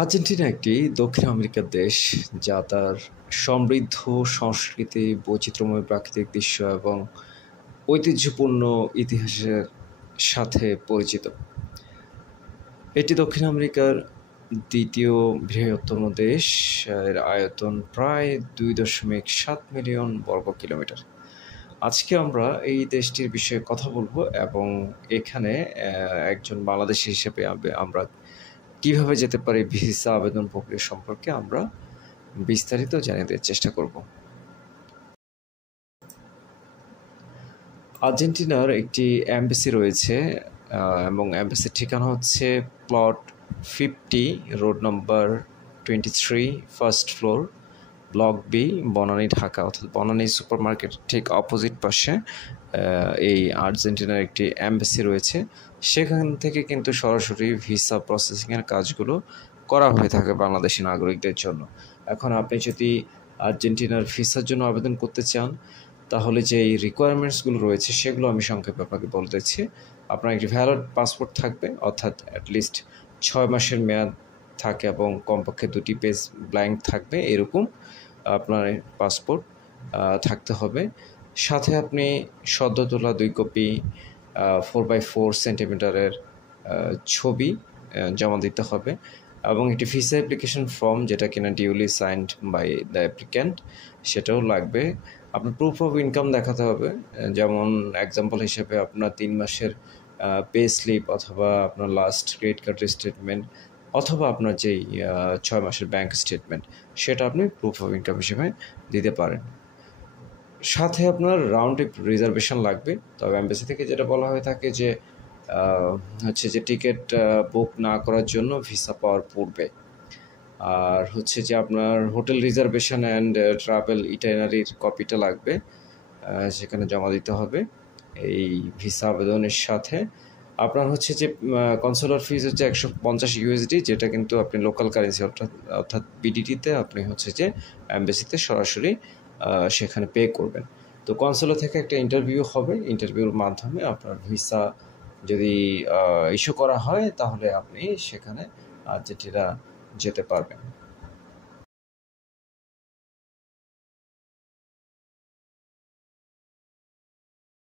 Argentina একটি দক্ষিণ আমেরিকার দেশ যা তার সমৃদ্ধ সংস্কৃতি, বৈচিত্র্যময় প্রাকৃতিক দৃশ্য এবং ঐতিহ্যপূর্ণ ইতিহাসের সাথে পরিচিত। এটি দক্ষিণ আমেরিকার দ্বিতীয় বৃহত্তম দেশ। এর আয়তন প্রায় 2.7 মিলিয়ন বর্গ কিলোমিটার। আজকে আমরা এই দেশটির বিষয়ে কথা বলবো এবং এখানে একজন বাংলাদেশী হিসেবে আমরা কিভাবে যেতে পারি ভিসা আবেদন প্রক্রিয়া সম্পর্কে আমরা বিস্তারিত জানিয়ে দেওয়ার চেষ্টা করব। আর্জেন্টিনার একটি এমবাসি রয়েছে এবং এমবাসির ঠিকানা হচ্ছে plot 50, road number 23, first floor, block B, Banani, Dhaka. অর্থাৎ বনানী সুপার মার্কেট ঠিক অপোজিট পাশে এই আর্জেন্টিনার একটি এমবাসি রয়েছে। সেখান থেকে কিন্তু সরাসরি ভিসা প্রসেসিংয়ের কাজগুলো করা হয়ে থাকে বাংলাদেশি নাগরিকদের জন্য। এখন আপনি যদি আর্জেন্টিনার ভিসার জন্য আবেদন করতে চান তাহলে যে এই রিকোয়ারমেন্টসগুলো রয়েছে সেগুলো আমি সংক্ষেপে আপনাকে বলে দিচ্ছি। আপনার একটি ভ্যালিড পাসপোর্ট থাকবে, অর্থাৎ অ্যাটলিস্ট 6 মাসের মেয়াদ থাকে এবং কমপক্ষে 2টি পেজ ব্ল্যাঙ্ক থাকবে, এরকম আপনার পাসপোর্ট থাকতে হবে। সাথে আপনি সদ্য তোলা 2 কপি 4x4 সেন্টিমিটারের ছবি জমা দিতে হবে এবং একটি ভিসা অ্যাপ্লিকেশন ফর্ম যেটা কিনা duly signed by the applicant সেটাও লাগবে। আপনার প্রুফ অফ ইনকাম দেখাতে হবে, যেমন এক্সাম্পল হিসেবে আপনার 3 মাসের পে স্লিপ অথবা আপনার লাস্ট ক্রেডিট কার্ডের স্টেটমেন্ট অথবা আপনার যেই 6 মাসের ব্যাংক স্টেটমেন্ট সেটা আপনি প্রুফ অফ ইনকাম হিসেবে দিতে পারেন। সাথে আপনার রাউন্ড ট্রিপ রিজার্ভেশন লাগবে। তবে এমবাসি থেকে যেটা বলা হয়ে থাকে যে হচ্ছে যে টিকিট বুক না করার জন্য ভিসা পাওয়ার পূর্বে, আর হচ্ছে যে আপনার হোটেল রিজার্ভেশন অ্যান্ড ট্রাভেল ইটাইনারির কপিটা লাগবে, সেখানে জমা দিতে হবে এই ভিসা আবেদনের সাথে। আপনার হচ্ছে যে কনসুলার ফিজ হচ্ছে 150 ইউএসডি, যেটা কিন্তু আপনি লোকাল কারেন্সি অর্থাৎ বিডিটিতে আপনি হচ্ছে যে এমবাসিতে সরাসরি সেখানে পে করবেন। তো কনসুলার থেকে একটা ইন্টারভিউ হবে, ইন্টারভিউর মাধ্যমে আপনার ভিসা যদি ইস্যু করা হয় তাহলে আপনি সেখানে আর্জেন্টিনা যেতে পারবেন।